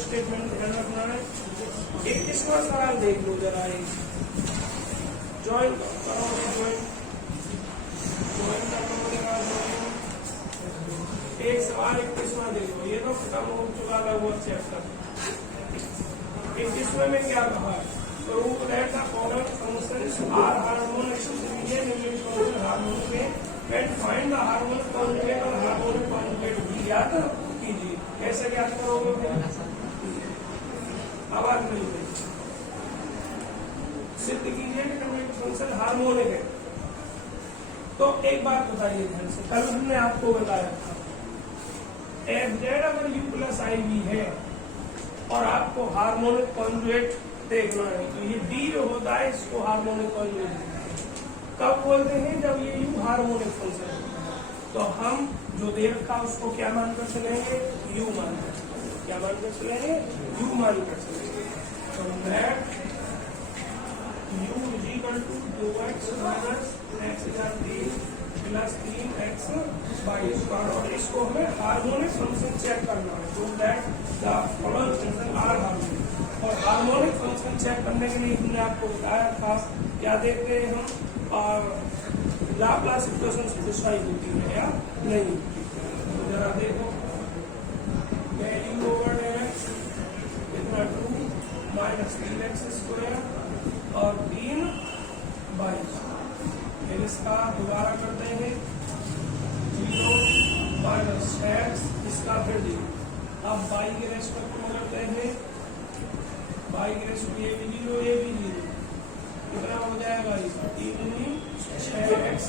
Statement ध्यान रखना है। एक इसका सवाल देख लो जरा, ज्वाइन करोगे, ज्वाइन करना पड़ेगा। एक सवाल 21वां देखो, ये तो खत्म हो चुका था वो चैप्टर। 21वें में क्या कहा? Prove that the following functions are harmonic division in function harmonic and find the harmonic conjugate और harmonic conjugate भी ज्ञात कीजिए। कैसे ज्ञात करोगे? आवाज नहीं गई। सिद्ध कीजिए कि कोई फंक्शन हार्मोनिक है। तो एक बात बताइए ध्यान से, कल हमने आपको बताया था एफ जेड अगर यू प्लस आई वी है और आपको हार्मोनिक कॉन्जुगेट देखना है, तो ये डी जो होता है इसको हार्मोनिक कॉन्जुगेट कब बोलते हैं? जब ये यू हार्मोनिक फंक्शन है। तो हम जो दे रखा उसको क्या मानकर चलेंगे? यू मानकर। क्या मानकर चलेंगे? यू मानकर चलेंगे। तो that u is equal to 2x minus x plus 3x y square, और इसको हमें हार्मोनिक फंक्शन चेक करना है। तो that the following function are harmonic. और हार्मोनिक फंक्शन चेक करने के लिए हमने आपको बताया था क्या देखते हैं हम, और लाप्लास इक्वेशन सेटिस्फाई होती है या नहीं। तो जरा देखो, del u over del x कितना 2 माइनस 3x स्क्वायर और 3 बाई। फिर इसका दोबारा करते हैं 0 माइनस x, इसका फिर 0। अब बाई के रेस्पेक्ट में करते हैं, बाई के रेस्पेक्ट ये भी 0 ये भी 0, कितना हो जाएगा? 3 6x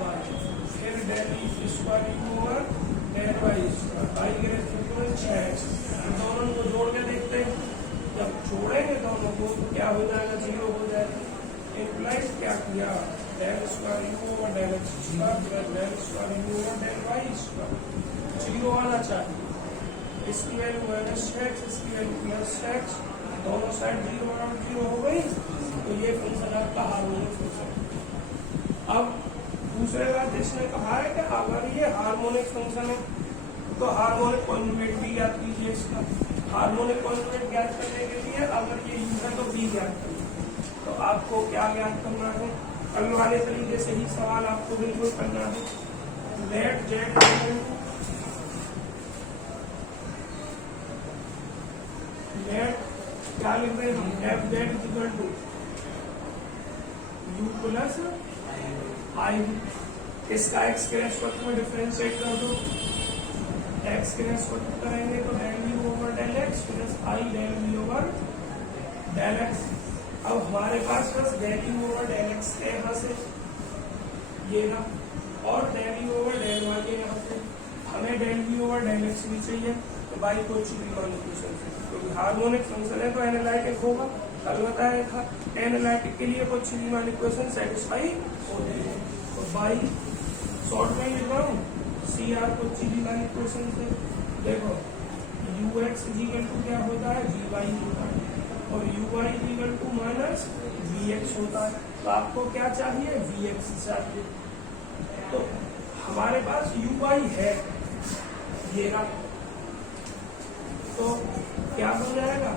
बाई। फिर del square over del y square, y के रेस्पेक्ट में 6x। दोनों को जोड़ के देखते हैं, जब जोड़ेंगे दोनों को तो क्या हो जाएगा? 0 हो जाएगा। इम्प्लाइज क्या किया? Del square u over del x square plus del square u over del y square. 0 आना चाहिए। इसकी वैल्यू माइनस x, इसकी वैल्यू प्लस x, दोनों साइड 0 और 0 हो गई। तो ये फंक्शन आपका हार्मोनिक फंक्शन। अब दूसरे बात इसने कहा है कि अगर ये हार्मोनिक फंक्शन है तो हार्मोनिक कॉन्जुगेट भी ज्ञात कीजिए इसका। हार्मोनिक कॉन्जुगेट ज्ञात करने के लिए अगर ये यू है तो बी ज्ञात करिए। तो आपको क्या ज्ञात करना है? कल वाले तरीके से ही सवाल आपको बिल्कुल करना है। लेट जेड लेट क्या लिख रहे हैं हम? F z is equal to u plus i. इसका एक्स के रेस्पेक्ट में डिफरेंशिएट कर दो। एक्स के रेस्पेक्ट करेंगे तो del u over del x plus i del v over del x. अब हमारे पास बस del u over del x है यहाँ से ये ना, और del u over del y है यहाँ से। हमें del u over del x भी चाहिए, तो बाई कोची-रीमान इक्वेशन से, क्योंकि हार्मोनिक फंक्शन है तो एनालिटिक होगा। कल बताया था एनालिटिक के लिए कोची-रीमान इक्वेशन सेटिस्फाई होती है। तो बाई शॉर्ट में लिख रहा हूँ सी आर कोची-रीमान इक्वेशन से। देखो u x is equal to क्या होता है? वी वाई होता है, और u y is equal to minus v x होता है। तो आपको क्या चाहिए? वी एक्स चाहिए। तो हमारे पास यू वाई है ये ना, तो क्या हो जाएगा?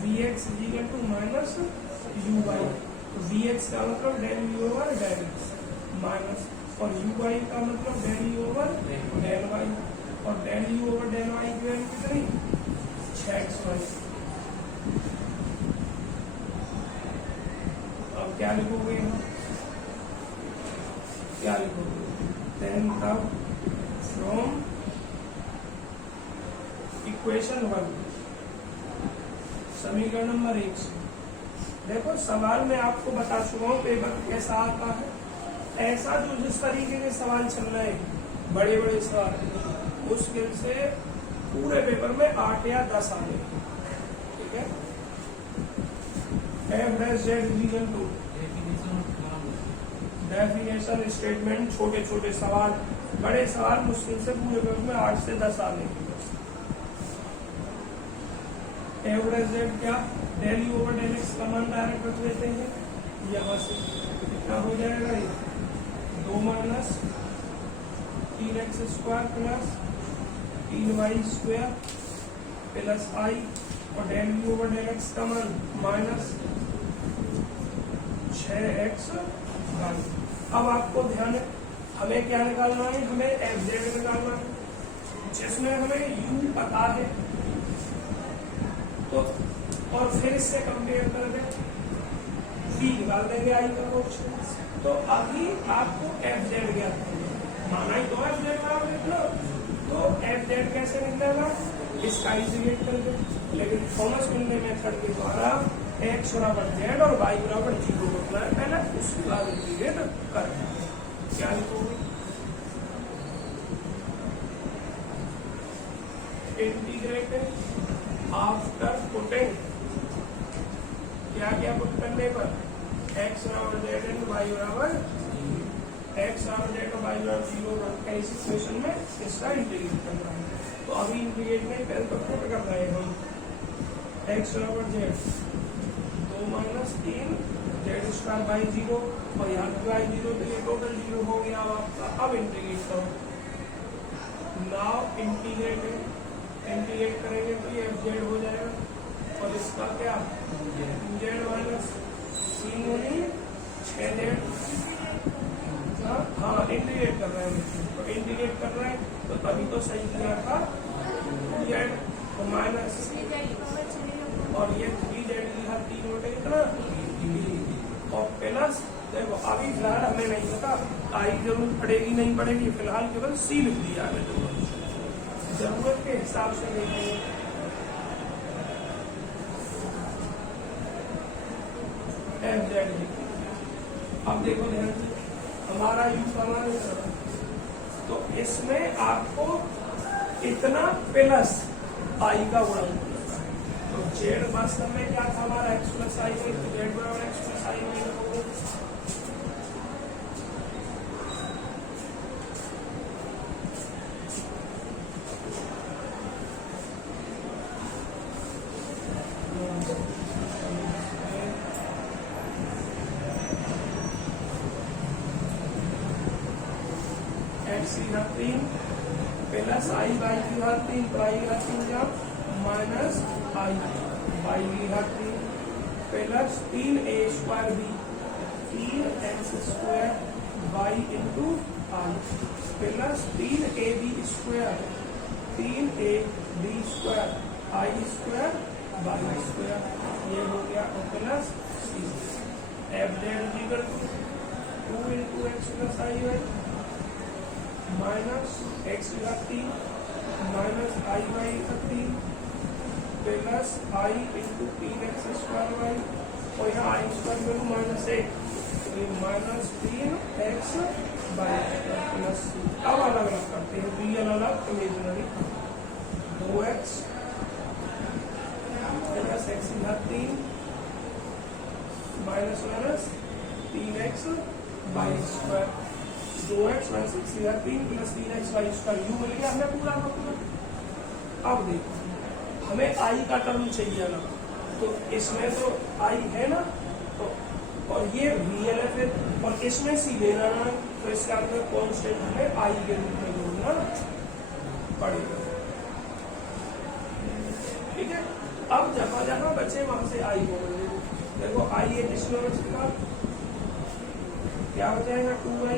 V x is equal to minus u y. तो वी एक्स का मतलब del u over del x minus, और यू वाई का मतलब del u over del y, और del u over del y की वैल्यू कितनी? 6x Y. अब क्या लिखोगे? क्या लिखोगे? देन तब फ्रॉम इक्वेशन 1 समीकरण नंबर 1 से देखो, सवाल मैं आपको बता चुका हूँ पेपर कैसा आता है। ऐसा जो जिस तरीके के सवाल चल रहे हैं, बड़े बड़े सवाल, मुश्किल से पूरे पेपर में 8 या 10 आने, ठीक है। F dash z is equal to definition statement, छोटे छोटे सवाल, बड़े सवाल मुश्किल से पूरे पेपर में 8 से 10 आने की। एफ डैश जेड क्या? Del u over del x का मान डायरेक्ट रख लेते हैं यहाँ से। कितना हो जाएगा? ये 2 minus 3x square plus 3y square plus i और del u over del x का मान माइनस 6x वाई। अब आपको ध्यान है हमें क्या निकालना है, हमें एफ जेड निकालना है जिसमें हमें u पता है तो, और फिर इससे कंपेयर कर दें v निकाल देंगे आई का कोएफिशिएंट। तो अभी आपको एफ जेड ज्ञात करना माना ही तो एफ जेड बराबर इतना, तो एफ जेड कैसे निकलेगा, इसका इंटीग्रेट कर दे, लेकिन थॉमस मिलने मेथड के द्वारा एक्स बराबर जेड और वाई बराबर 0 रखना है पहले, उसके बाद इंटीग्रेट करना है। क्या लिखोगे, इंटीग्रेटेड आफ्टर पुटिंग क्या क्या पुट करने पर एक्स बराबर जेड एंड वाई बराबर एक्स बराबर जेड और वाई बराबर 0 ऐसी सिचुएशन में इसका इंटीग्रेट करना है। तो अभी इंटीग्रेट में पहले तो पुट कर रहे हैं हम एक्स बराबर Z 2 minus 3 Z square by 0 और यहाँ पे बाई 0 तो ये टोटल 0 हो गया अब आपका। अब इंटीग्रेट करो, नाउ इंटीग्रेट करेंगे तो ये एफ जेड हो जाएगा और इसका क्या जेड माइनस 3 गुनी 6 जेड। हाँ इंटीग्रेट कर रहे हैं तो इंटीग्रेट कर रहे हैं तो तभी तो सही किया था जेड तो माइनस और ये 3 जेड की हर 3 होते कितना और प्लस देखो अभी फिलहाल हमें नहीं पता आई जरूर पड़ेगी नहीं पड़ेगी, फिलहाल केवल सी लिख दिया है जरूरत के हिसाब से देखेंगे। एफ जेड अब देखो ध्यान से हमारा यू का मान तो इसमें आपको इतना प्लस आई का गुणन तो जेड वास्तव में क्या था हमारा एक्स प्लस आई वाई, तो जेड बराबर एक्स प्लस आई वाई लिखोगे। एक्स की घात 3 प्लस आई वाई की घात 3 तो आई की घात 3 क्या माइनस आई वाई की घात 3 plus 3a square b 3x square y into i plus 3ab square 3ab square i square y square ये हो गया और plus c f z equal to 2 into x plus i y minus x की घात 3 minus i y की घात 3 plus i into 3x square y और यहाँ आई स्क्वायर वैल्यू माइनस 1 तो ये माइनस 3x वाई प्लस सी। अब अलग अलग करते हैं रियल अलग इमेजिनरी 2x प्लस एक्स की घात 3 minus minus 3x y square 2x minus x की घात 3 plus 3x y square u मिल गया हमें पूरा का पूरा। अब देखो हमें आई का टर्म चाहिए ना तो इसमें तो आई है ना तो और ये रियल है फिर और इसमें सी लेना ना तो इसका अंदर कांस्टेंट हमें आई के रूप में जोड़ना पड़ेगा। ठीक है अब जहां जहां बचे वहां से आई को देखो आई है जिसमें बचेगा क्या हो जाएगा 2i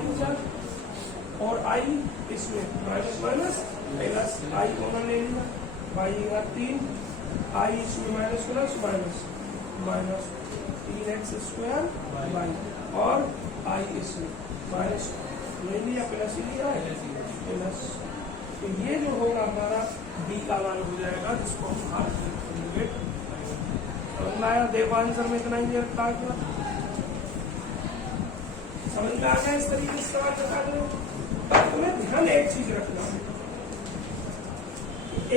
और आई इसमें minus minus plus i common ले लिया वाई का 3 आई इसमें minus plus minus minus 3x square y और आई इसमें माइनस ले लिया प्लस ही लिया है प्लस तो ये जो होगा हमारा बी का मान हो जाएगा जिसको हम समझ में आया। देखो आंसर में इतना ही रखा गया समझ में आ गया। इस तरीके से सवाल बता दो पर तुम्हें ध्यान एक चीज रखना है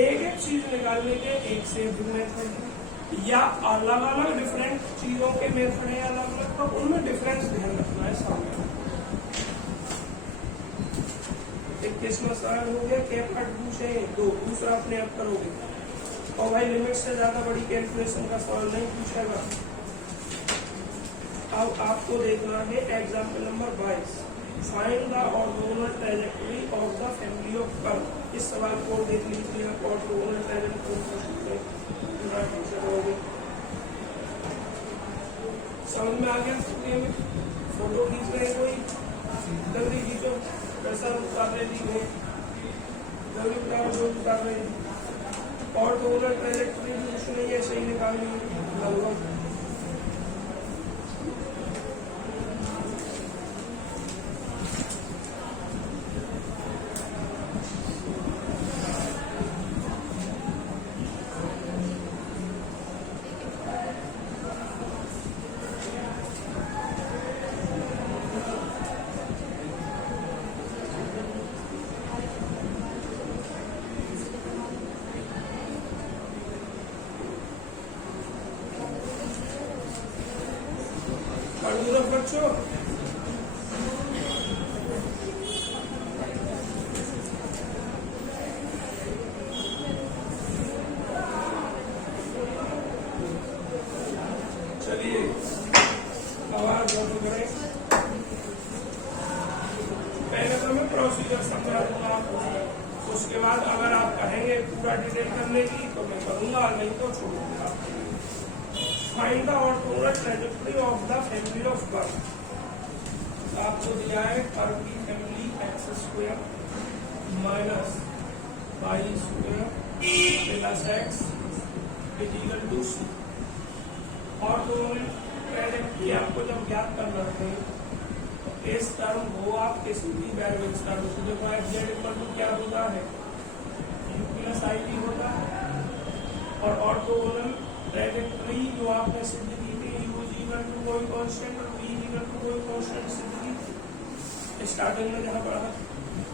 एक एक चीज निकालने के एक से भी मेथड है या अलग अलग डिफरेंट चीजों के मेथड है अलग अलग तो उनमें डिफरेंस ध्यान रखना है सामने। एक किस्म सवाल हो गया कैपकट पूछे दो दूसरा अपने आप करोगे और भाई लिमिट से ज्यादा बड़ी कैलकुलेशन का सवाल नहीं पूछेगा। अब आपको देखना है example number 22 find the orthogonal trajectory of the family of curve. इस सवाल को देख लीजिए आप, ऑर्थोगोनल ट्रायजेक्टरी समझ में आ गया। फोटो खींच रहे कोई, जल्दी खींचो, कैसा उतार रहे हैं, जल्दी उतारो जो उतार रहे हैं। ऑर्थोगोनल ट्रायजेक्टरी कुछ नहीं है, सही निकालनी है। बच्चों चलिए आवाज बंद करें। पहले तो मैं प्रोसीजर समझा दूंगा आपको, उसके बाद अगर आप कहेंगे पूरा डिटेल करने की तो मैं करूंगा, नहीं तो छोड़ दूंगा। Find the orthogonal trajectory of the family of curve. आपको दिया है कर्व की family x square minus y square plus x equal to c. Orthogonal trajectory आपको जब ज्ञात करना है तो इस टर्म को आप किसी भी वेरिएबल्स टर्म को देखो एफ जेड इक्वल टू क्या होता है, यू प्लस आई टी होता है। और ऑर्थोगोनल ट्रायजेक्टरी जो आपने सिद्ध की थी, यू इक्वल टू कोई कांस्टेंट और वी इक्वल टू कोई कांस्टेंट सिद्ध की स्टार्टिंग में जहाँ पढ़ा,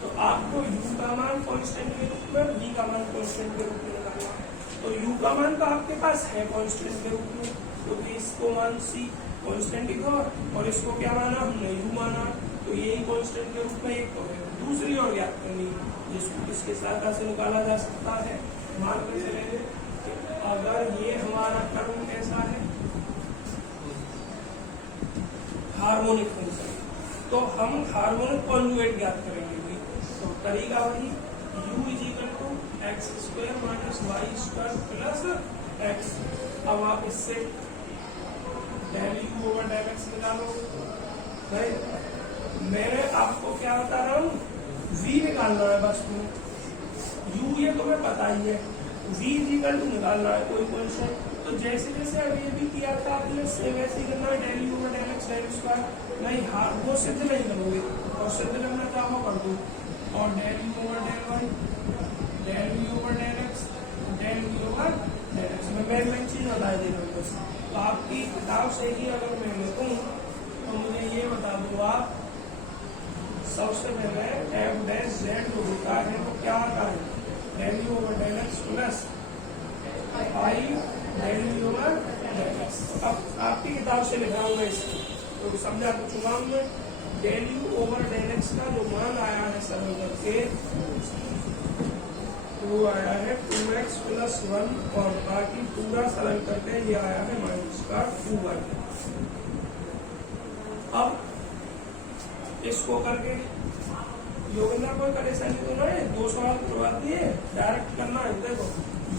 तो आपको यू का मान कांस्टेंट के रूप में, वी का मान कांस्टेंट के रूप में निकालना। तो यू का मान तो आपके पास है कांस्टेंट के रूप में, क्योंकि इसको मान सी कांस्टेंट ही था और इसको क्या माना हमने, यू माना, तो यही कांस्टेंट के रूप में एक तो है। दूसरी और याद करनी जिसको किसके सहायता से निकाला जा सकता है, मान के चलेंगे अगर ये हमारा कर्व कैसा है हार्मोनिक फंक्शन, तो हम हार्मोनिक कॉन्जुगेट ज्ञात करेंगे। तो तरीका वही, u is equal to x square minus y square plus x. अब आप इससे del u over del x निकालो। मैंने आपको क्या बता रहा हूँ, v निकालना है बस में, u ये तो मैं पता ही है, v इक्वल टू निकालना है कोई क्वेश्चन। तो जैसे जैसे अभी भी किया था आपने सेम वैसे ही करना है, del u over del x del square नहीं, हाँ वो सिद्ध नहीं करोगे और सिद्ध करना चाहो कर दो। और del u over del y del u over del x del u over del x में मेन चीज बता दे रहा हूँ बस। तो आपकी किताब से ही अगर मैं लिखूँ तो मुझे ये बता दो आप, सबसे पहले एफ डैश जेड जो होता है वो क्या आता है, del u over del x plus i del u over del x. अब आपकी किताब से लिखा होगा इसको तो समझा तो चुका हूँ मैं। Del u over del x का जो मान आया है सरल करके वो आया है 2x प्लस 1 और बाकी पूरा सरल करके ये आया है माइनस का 2y। अब इसको करके योजना कोई परेशानी तो नहीं, दो सवाल करवा दिए, डायरेक्ट करना है। देखो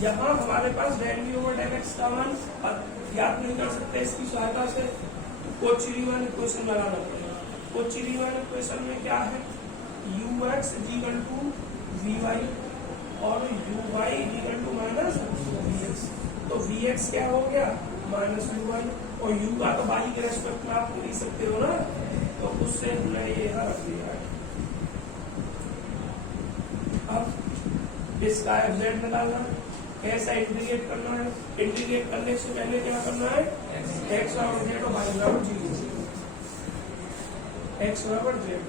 यहाँ हमारे पास del u over del x का मान याद नहीं कर सकते इसकी सहायता से, कोची-रीमान इक्वेशन लगाना पड़ेगा। कोची-रीमान इक्वेशन में क्या है, u x equal to v y और u y equal to minus v x. तो वी एक्स क्या हो गया माइनस यू वाई, और यू का तो वाई के रेस्पेक्ट में आप लिख सकते हो ना, तो उससे हमने ये यहाँ रख दिया है। अब इसका एफ जेड निकालना, कैसा इंटीग्रेट करना है, इंटीग्रेट करने से पहले क्या करना है, एक्स और जेड और वाई बराबर जीरो, एक्स बराबर जेड,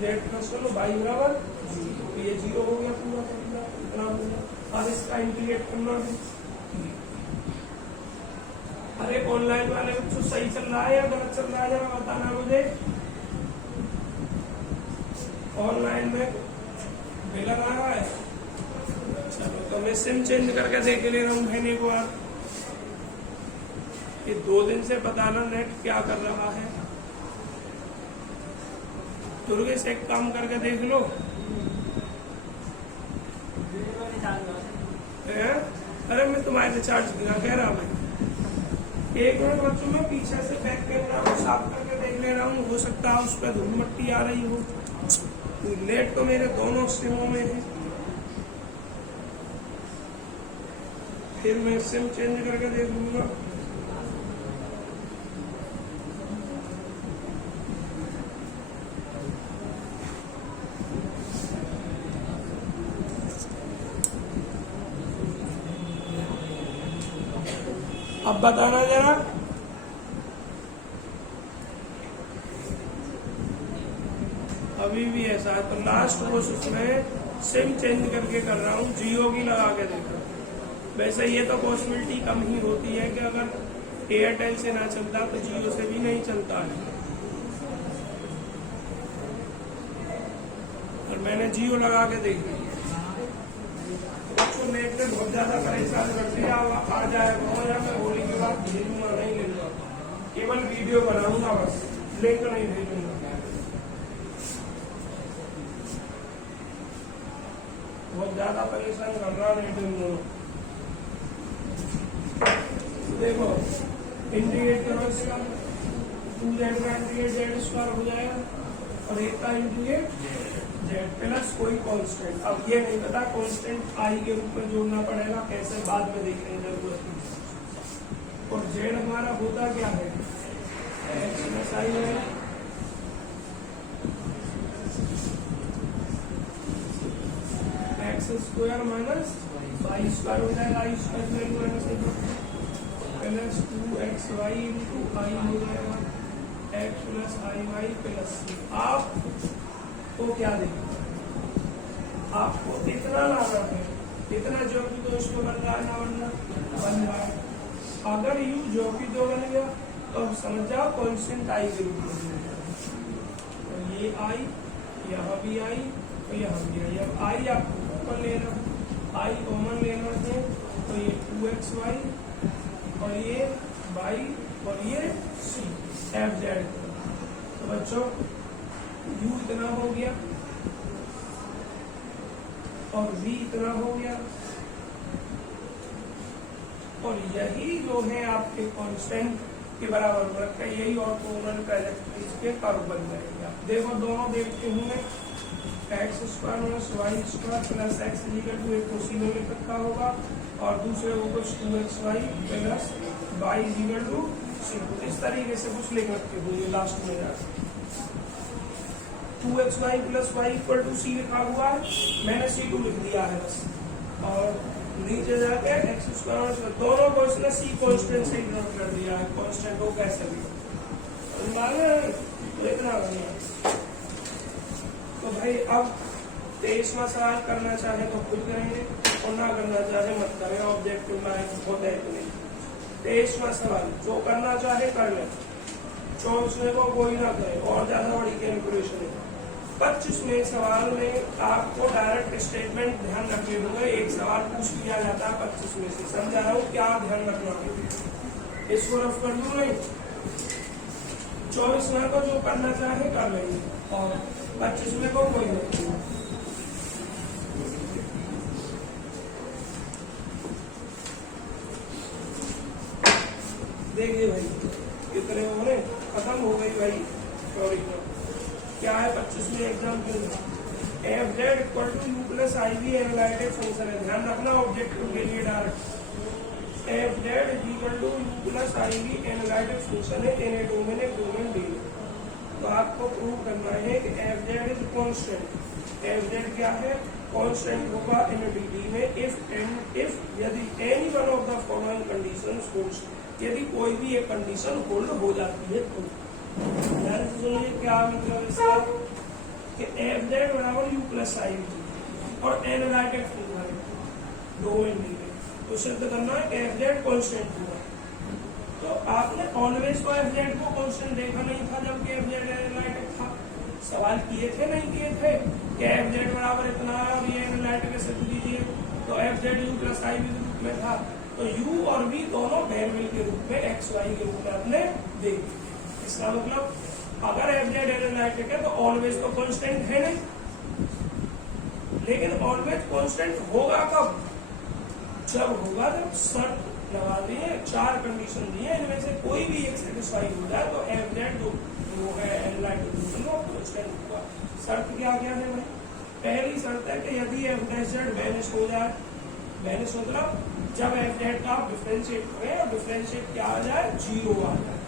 जेड प्लस करो वाई बराबर जीरो, तो ये जीरो हो गया पूरा का पूरा, इतना हो गया। अब इसका इंटीग्रेट करना है। अरे ऑनलाइन वाले कुछ सही चल रहा है या गलत चल रहा है जरा बताना मुझे। ऑनलाइन में बिल आ रहा है, चलो तो मैं सिम चेंज करके देख ले रहा हूँ भाई को। आप ये 2 दिन से बताना नेट क्या कर रहा है। दुर्गेश एक काम करके देख लो। अरे मैं तुम्हारे रिचार्ज कह रहा हूँ। एक मिनट बच्चों, मैं पीछे से बैक कैमरा को साफ करके देख ले रहा हूँ, हो सकता है उस पर धूल मिट्टी आ रही हो। लेट तो मेरे दोनों सिमों में है, फिर मैं सिम चेंज करके देख लूंगा। अब बताना जरा, अभी भी ऐसा है तो लास्ट कोशिश में सिम चेंज करके कर रहा हूँ, जियो की लगा के देख रहा हूँ। वैसे ये तो पॉसिबिलिटी कम ही होती है कि अगर एयरटेल से ना चलता तो जियो से भी नहीं चलता है, और मैंने जियो लगा के देख लिया। बच्चों नेट पे बहुत ज्यादा परेशान करते हैं, आ जाएगा या मैं होली के बाद भेजूंगा, नहीं भेजूंगा, केवल वीडियो बनाऊंगा बस, लिंक नहीं भेजूंगा। बहुत ज्यादा परेशान कर रहा नेट इन दोनों। देखो इंटीग्रेट करो इसका, 2z का इंटीग्रेट z स्क्वायर हो जाएगा और एक का इंटीग्रेट z प्लस कोई कांस्टेंट। अब ये नहीं पता कांस्टेंट i के रूप में जोड़ना पड़ेगा, कैसे बाद में देखेंगे जरूरत नहीं। और z हमारा होता क्या है, x प्लस i है, x square minus y square हो जाएगा, i square minus plus 2xy into i हो जाएगा, x plus i y plus c. आपको क्या देगा, आपको इतना लाना है, इतना जो कि तो इसको बन रहा है ना बन रहा है। अगर यू जो कि दो बन गया तो समझ जाओ कॉन्स्टेंट आई के रूप में, तो ये आई, यहाँ भी आई, तो यहाँ भी आई। अब आई आपको कॉमन लेना, आई कॉमन लेना है, तो ये 2xy और ये y और ये c एफ जेड। तो बच्चों u इतना हो गया और v इतना हो गया, और यही जो है आपके कांस्टेंट के बराबर रखा है, यही और कॉमन ट्राइजेक्टरीज के कर्व बन जाएंगे। देखो दोनों देखते हूँ मैं, x square minus y square plus x equal to एक उसी में लिख रखा होगा, और दूसरे को कुछ 2xy plus y equal to c. इस तरीके से कुछ लिख रखे हुए लास्ट में जाकर 2xy plus y equal to c लिखा हुआ है, मैंने C2 लिख दिया है बस, और नीचे जाके एक्स स्क्वायर दोनों को इसने सी कॉन्स्टेंट से इग्नोर कर दिया है, कॉन्स्टेंट को कैसे भी इतना बढ़िया। तो भाई अब 23वां सवाल करना चाहे तो खुद करेंगे और ना करना चाहे मत करें, ऑब्जेक्टिव में होता है कि नहीं। 23वां सवाल जो करना चाहे कर ले, 24वें को कोई ना करे और ज्यादा बड़ी कैलकुलेशन है। 25वें सवाल में आपको डायरेक्ट स्टेटमेंट ध्यान रखने होंगे, एक सवाल पूछ लिया जाता है 25वें से, समझा रहा हूँ क्या ध्यान रखना है, इसको रफ कर दूं नहीं। 24वें को जो करना चाहे कर लेंगे और 25वें को कोई नहीं। देखिए भाई कितने हो गए, खत्म हो गई भाई। सॉरी क्या है 25वें example, f z equal to u plus i v analytic function है, ध्यान रखना ऑब्जेक्टिव के लिए direct. F z equal to u plus i v analytic function है in a domain a domain D. तो आपको प्रूव करना है कि f z is constant. F z क्या है, कॉन्स्टेंट होगा इन डी में इफ यदि any one of the following conditions holds, यदि कोई भी एक कंडीशन होल्ड हो जाती है तो। ध्यान से सुनिए क्या मतलब इसका, कि एफ जेड बराबर यू प्लस आई वी और एनालिटिक फंक्शन डोमेन डी में, तो सिद्ध करना है एफ जेड कॉन्स्टेंट होगा। तो आपने ऑलवेज तो एफ जेड को कॉन्स्टेंट देखा नहीं था जबकि एफ जेड एनालिटिक था, सवाल किए थे नहीं किए थे कि एफ जेड बराबर इतना है और ये एनालिटिक सिद्ध कीजिए, तो f z u plus i v के रूप में था, तो u और v दोनों वेरिएबल के रूप में x y के रूप में आपने देख। इसका मतलब अगर एफ जेड एनालिटिक है तो ऑलवेज तो कांस्टेंट है नहीं, लेकिन ऑलवेज कांस्टेंट होगा कब? जब होगा जब शर्त लगा दी है, 4 कंडीशन दी है, इनमें से कोई भी एक सेटिस्फाई हो जाए तो एफ जेड जो है एनालिटिक फंक्शन वो कांस्टेंट होगा। शर्त क्या क्या है भाई? पहली शर्त है कि यदि एफ डैश जेड वैनिश हो जाए, वैनिश मतलब जब एफ जेड का डिफरेंशिएट करें और डिफरेंशिएट क्या आ जाए? 0 आ जाए।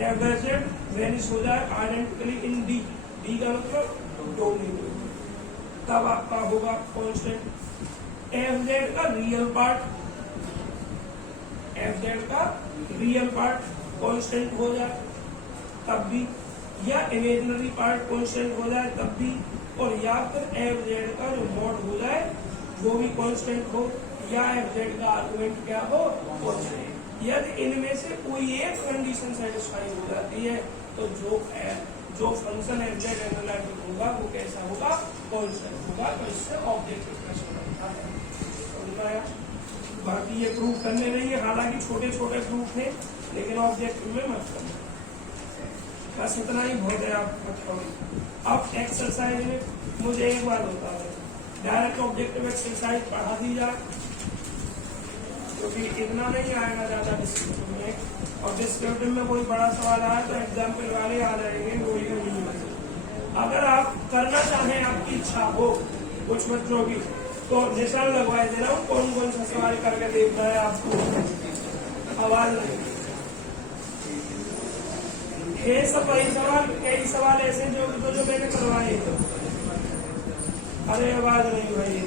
एफ डैश जेड वैनिश हो जाए आइडेंटिकली इन डी, डी का मतलब डोमिनेटिंग, तब आपका होगा कांस्टेंट। एफ जेड का रियल पार्ट, एफ जेड का रियल पार्ट कांस्टेंट हो जाए तब भी, या इमेजिनरी पार्ट कांस्टेंट हो जाए तब भी, और या फिर एफ जेड का जो मॉड हो जाए वो भी कांस्टेंट हो, या एफ जेड का आर्गुमेंट क्या हो? कांस्टेंट। यदि इनमें से कोई एक कंडीशन सेटिस्फाई हो जाती है तो जो फंक्शन एफ जेड एनालिटिक होगा वो कैसा होगा? कांस्टेंट होगा। तो इससे ऑब्जेक्ट एक्सप्रेशन बनता है। समझाया? बाकी ये प्रूफ करने नहीं है, हालांकि छोटे छोटे प्रूफ है, लेकिन ऑब्जेक्ट में मत करना। बस इतना ही बहुत है आपका। अब एक्सरसाइज में मुझे एक बार होता है, डायरेक्ट ऑब्जेक्टिव एक्सरसाइज पढ़ा दी जाए, क्योंकि इतना नहीं आएगा ज्यादा डिस्क्रिप्टिव में, और डिस्क्रिप्टिव में कोई बड़ा सवाल आया तो एग्जाम्पल वाले आ जाएंगे, कोई नहीं है। अगर आप करना चाहें, आपकी इच्छा हो कुछ बच्चों की, तो निशान लगवाए दे रहा हूँ कौन कौन सा सवाल करके देखना है आपको। आवाज नहीं है, सब वही सवाल, कई सवाल ऐसे जो मैंने करवाए। अरे आवाज नहीं भाई।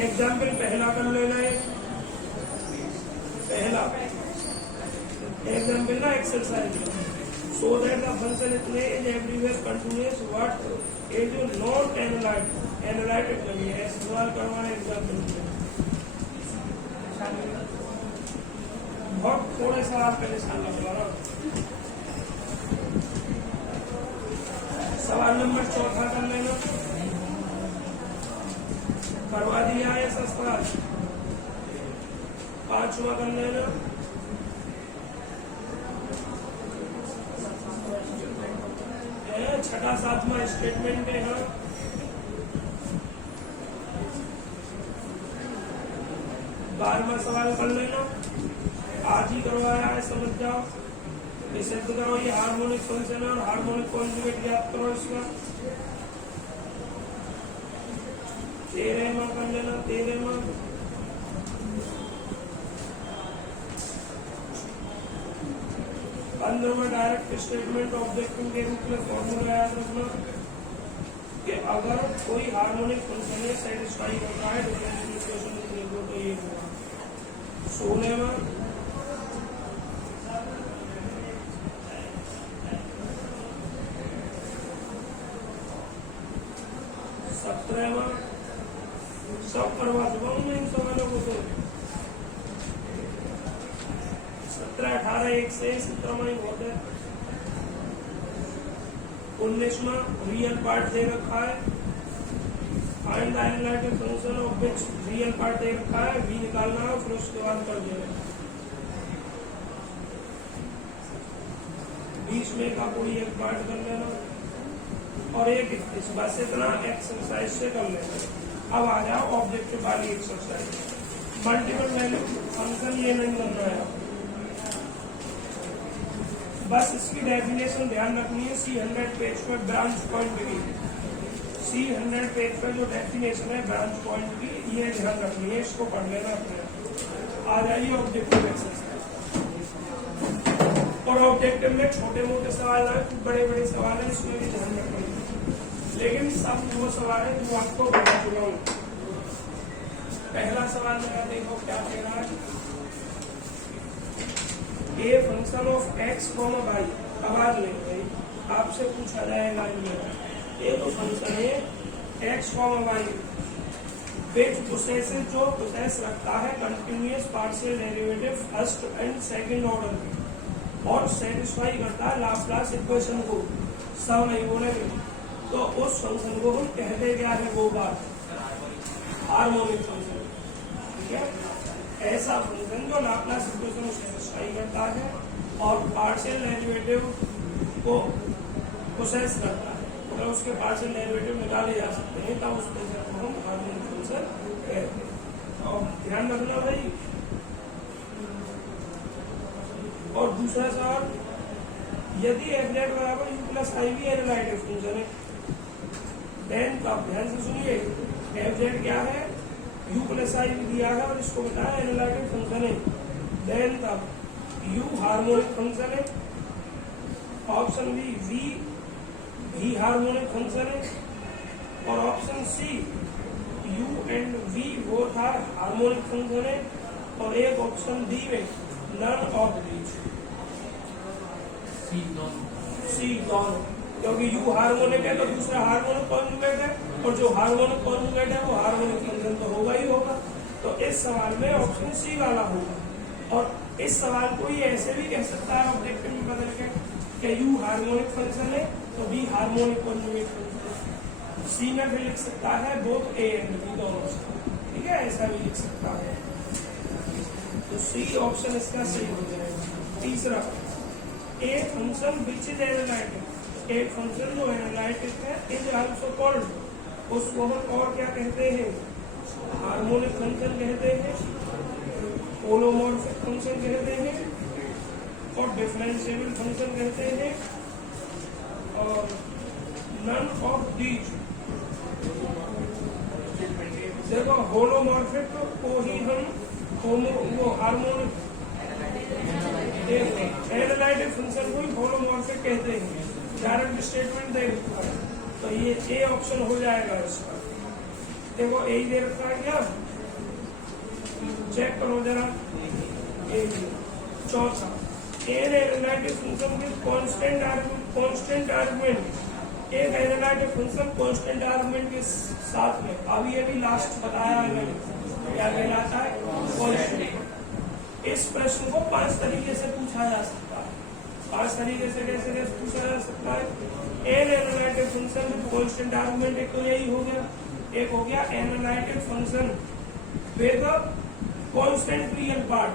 एग्जाम्पल पहला कर लेना है, पहला एग्जाम्पल ना exercise, so that the function is everywhere continuous what ए जो नॉन एनालिटिक नहीं है, सवाल करवाना एग्जाम्पल। बहुत थोड़े सा आप पहले साल लगवा रहा हूँ। सवाल नंबर 4 कर लेना, करवा दिया है सवाल। 5वां कर लेना, छठा 7वां स्टेटमेंट है। हाँ, 12वां सवाल कर लेना, आज ही करवाया है, समझ जाओ। इसे तो करो, ये हार्मोनिक फंक्शन है और हार्मोनिक कॉन्जुगेट याद करो इसका। 13वां कर लेना, 13वां। 15वां डायरेक्ट स्टेटमेंट ऑब्जेक्टिव के रूप में फॉर्मूला याद रखना कि अगर कोई हार्मोनिक फंक्शन है सेटिस्फाई होता है डिफरेंशियल इक्वेशन लिखने को तो ये होगा। 16वां, 17वां, सब करवा चुका हूँ मैं इन सवालों को। तो 17, 18, 1 से 17वां ही बहुत है। 19वां रियल पार्ट दे रखा है, find the analytic function of which real part दे रखा है, v निकालना है, फिर उसके बाद कर देना। 20 में का कोई एक पार्ट कर लेना और एक इस बस इतना एक्सरसाइज से कर लेना। अब आ जाओ ऑब्जेक्टिव वाली एक्सरसाइज। मल्टीपल वैल्यू फंक्शन ये नहीं बनना है, बस इसकी डेफिनेशन ध्यान रखनी है। C100 पेज पर ब्रांच पॉइंट की, C100 पेज पर जो डेफिनेशन है ब्रांच पॉइंट की, ये ध्यान रखनी है, इसको पढ़ लेना अपने। आ जाइए ऑब्जेक्टिव एक्सरसाइज। और ऑब्जेक्टिव में छोटे मोटे सवाल है, बड़े बड़े सवाल है, इसमें भी ध्यान रखना है, लेकिन सब वो सवाल है जो आपको बता चुका हूँ। पहला सवाल मेरा देखो क्या कह रहा है, a function of x comma y. आवाज नहीं भाई, आपसे पूछा जाएगा ये तो फंक्शन है एक्स कॉमा वाई विच प्रोसेसेस जो प्रोसेस रखता है continuous partial derivative first and second order में और सेटिस्फाई करता है लाप्लास इक्वेशन को। सब नहीं बोलेंगे तो उस फंक्शन को हम कहते क्या है, वो बात हार्मोनिक फंक्शन। ठीक है, ऐसा फंक्शन जो लाप्लास इक्वेशन को सेटिस्फाई करता है और पार्शियल डेरिवेटिव को प्रोसेस करता है, अगर उसके पार्शियल डेरिवेटिव निकाले जा सकते हैं तब उस फंक्शन को हम हार्मोनिक फंक्शन कहते हैं। और ध्यान रखना भाई। और दूसरा सवाल, यदि एफ जेड बराबर u plus i v analytic function है, देन तब ध्यान से सुनिए, एफ जेड क्या है, यू प्लस आई वी दिया है और इसको बताया एनालिटिक फंक्शन है, देन तब यू हार्मोनिक फंक्शन है, ऑप्शन बी वी भी हार्मोनिक फंक्शन है, और option C u and v both are harmonic function है, और एक ऑप्शन डी में नन ऑफ दीज, सी दोनों, क्योंकि यू हार्मोनिक है तो दूसरा हार्मोनिक कॉन्जुगेट है, और जो हार्मोनिक कॉन्जुगेट है वो हार्मोनिक फंक्शन तो होगा ही होगा। तो इस सवाल में ऑप्शन सी वाला होगा। और इस सवाल को ये ऐसे भी कह सकता है ऑब्जेक्टिव में बदल के कि यू हार्मोनिक फंक्शन है तो बी हार्मोनिक कॉन्जुगेट फंक्शन है। सी में भी लिख सकता है बोथ ए एंड बी दोनों, ठीक है, ऐसा भी लिख सकता है। तो सी ऑप्शन इसका सही हो जाएगा। तीसरा, a function which is analytic, एक फंक्शन जो एनालिटिक है इज आल्सो कॉल्ड, उसको हम और क्या कहते हैं, हार्मोनिक फंक्शन कहते हैं, होलोमॉर्फिक फंक्शन कहते हैं, और डिफरेंशिएबल फंक्शन कहते हैं, और नन ऑफ दीज। देखो होलोमॉर्फिक को ही हम वो हार्मोनिक एनालिटिक फंक्शन को ही होलोमॉर्फिक कहते हैं, डायरेक्ट स्टेटमेंट दे रखा है, तो ये ए ऑप्शन हो जाएगा इसका। देखो ए दे रखा है क्या, चेक करो जरा। ए चौथा, an analytic function with constant argument, एक एनालिटिक फंक्शन कांस्टेंट आर्गुमेंट के साथ में, अभी ये भी लास्ट बताया है मैंने, क्या कहलाता है, कांस्टेंट। इस प्रश्न को 5 तरीके से पूछा जा सकता है। 5 तरीके से कैसे कैसे पूछा जा सकता है। An analytic function with constant argument, एक तो यही हो गया। एक हो गया analytic function with constant real part,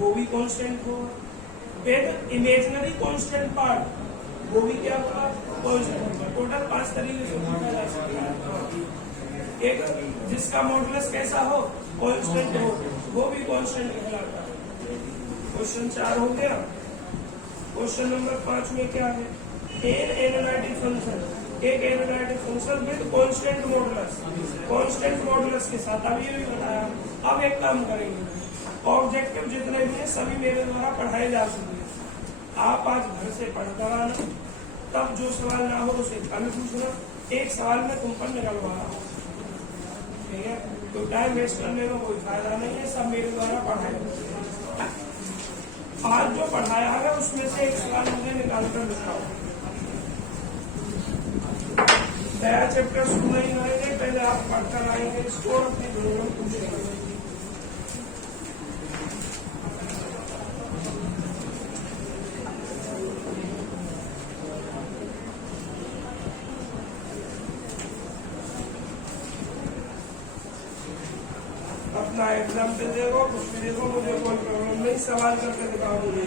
वो भी कांस्टेंट होगा। विद इमेजिनरी कांस्टेंट पार्ट, वो भी क्या होगा, कांस्टेंट। टोटल 5 तरीके से पूछा जा सकता है। एक जिसका मॉडुलस कैसा हो, कांस्टेंट हो, वो भी कांस्टेंट कहलाता है। क्वेश्चन 4 हो गया। क्वेश्चन नंबर 5 में क्या है, एन एनालिटिक फंक्शन, एक analytic function with constant modulus, constant modulus के साथ, अभी ये भी बताया। अब एक काम करेंगे, ऑब्जेक्टिव जितने भी हैं सभी मेरे द्वारा पढ़ाए जा सकते हैं। आप आज घर से पढ़कर आना, तब जो सवाल ना हो उसे कल पूछना, एक सवाल में तुम पर निकलवा रहा हूँ, ठीक है, तो टाइम वेस्ट करने में कोई फायदा नहीं है, सब मेरे द्वारा पढ़ाया। आज जो पढ़ाया है उसमें से एक सवाल मुझे निकाल कर दिखाओ। नया चैप्टर शुरू नहीं आएंगे, पहले आप पढ़कर आएंगे, इसको अपनी जरूरत पूछेंगे। अपना एग्जाम पे देखो, कुछ भी देखो, मुझे कोई प्रॉब्लम नहीं, सवाल करके दिखाओ मुझे।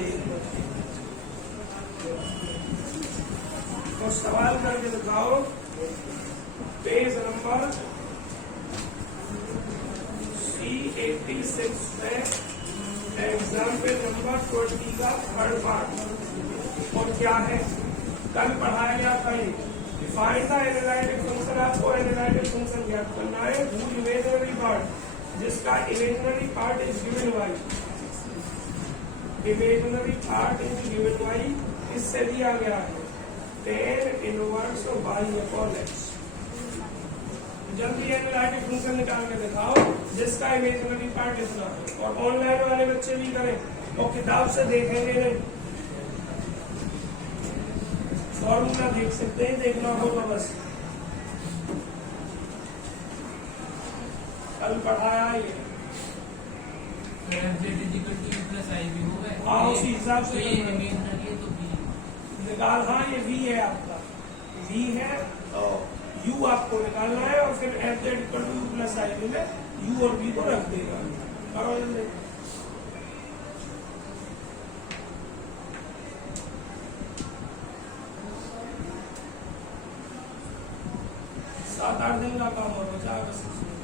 तो सवाल करके दिखाओ, पेज नंबर C86 में एग्जाम्पल नंबर 20 का 3rd पार्ट। और क्या है, कल पढ़ाया गया था ये, फाइंड द एनालिटिक फंक्शन। आपको एनालिटिक फंक्शन ज्ञात करना है, whose imaginary part, जिसका imaginary part is given by, imaginary part is given by, इससे दिया गया है 10 इनवर्स बाई अपॉन एक्स। जल्दी एनालिटिक फंक्शन निकाल के दिखाओ जिसका इमेजिनरी पार्ट इतना है, और ऑनलाइन वाले बच्चे भी करें और किताब से देखेंगे नहीं, फॉर्मूला देख सकते हैं, देखना होगा बस। कल पढ़ाया ये, उसी हिसाब से निकाल। हाँ ये v है आपका, v है, u आपको निकालना है, और फिर f z + u + i में u और v को रख देगा। करो जल्दी। सात आठ दिन का काम और बचा बस इसमें।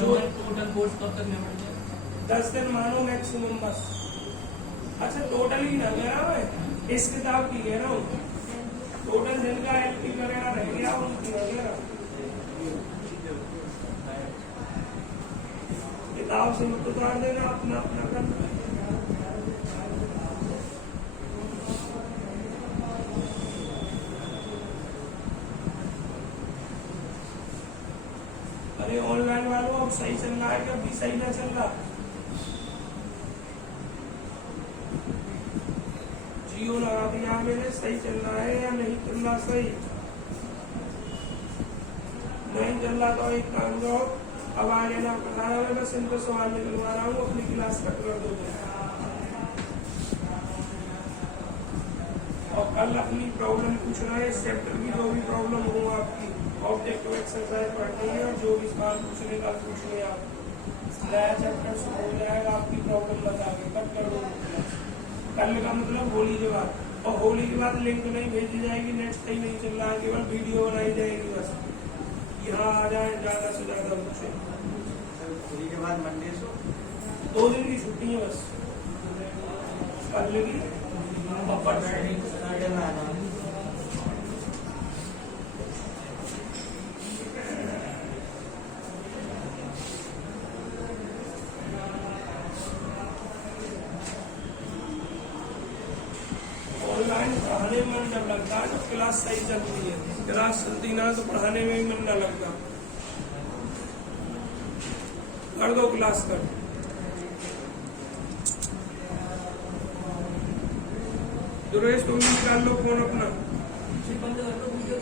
जो टोटल कोर्स कब तक निपट जाए? 10 दिन मानो मैक्सिमम बस। अच्छा टोटल ही ना मेरा मैं इस किताब की कह रहा हूँ, टोटल जिनका एलपी वगैरह रह गया उनकी वगैरह किताब से मत उतार देना, अपना अपना करना। अरे ऑनलाइन वालों अब सही चल रहा है कि अभी सही ना चल रहा? जियो लगा दिया मैंने, सही चल रहा है या नहीं चल रहा? सही नहीं चल रहा तो एक काम करो, अब आ जाना पढ़ाया मैं बस इनको सवाल निकलवा रहा हूँ, अपनी क्लास कट कर दो। और कल अपनी प्रॉब्लम पूछना है, इस चैप्टर की जो भी प्रॉब्लम हो आपकी, ऑब्जेक्टिव एक्सरसाइज पढ़नी है और जो भी सवाल पूछने का पूछने आप, नया चैप्टर शुरू हो जाएगा, आपकी प्रॉब्लम बता के कट कर दो। कल का मतलब होली के बाद, और होली के बाद लिंक नहीं भेजी जाएगी, नेट सही नहीं चल रहा है, केवल वीडियो बनाई जाएगी बस। यहाँ आ जाए ज्यादा से ज्यादा बच्चे। होली के बाद मंडे से 2 दिन की छुट्टी है बस, कल की और परसों। संडे में आना। ऑनलाइन पढ़ाने में मन न लगता है, जब क्लास सही चलती है, क्लास चलती ना तो पढ़ाने में भी मन न लगता। कर दो क्लास कर। दुरेश तुम भी निकाल लो फोन अपना। बंद कर दो वीडियो,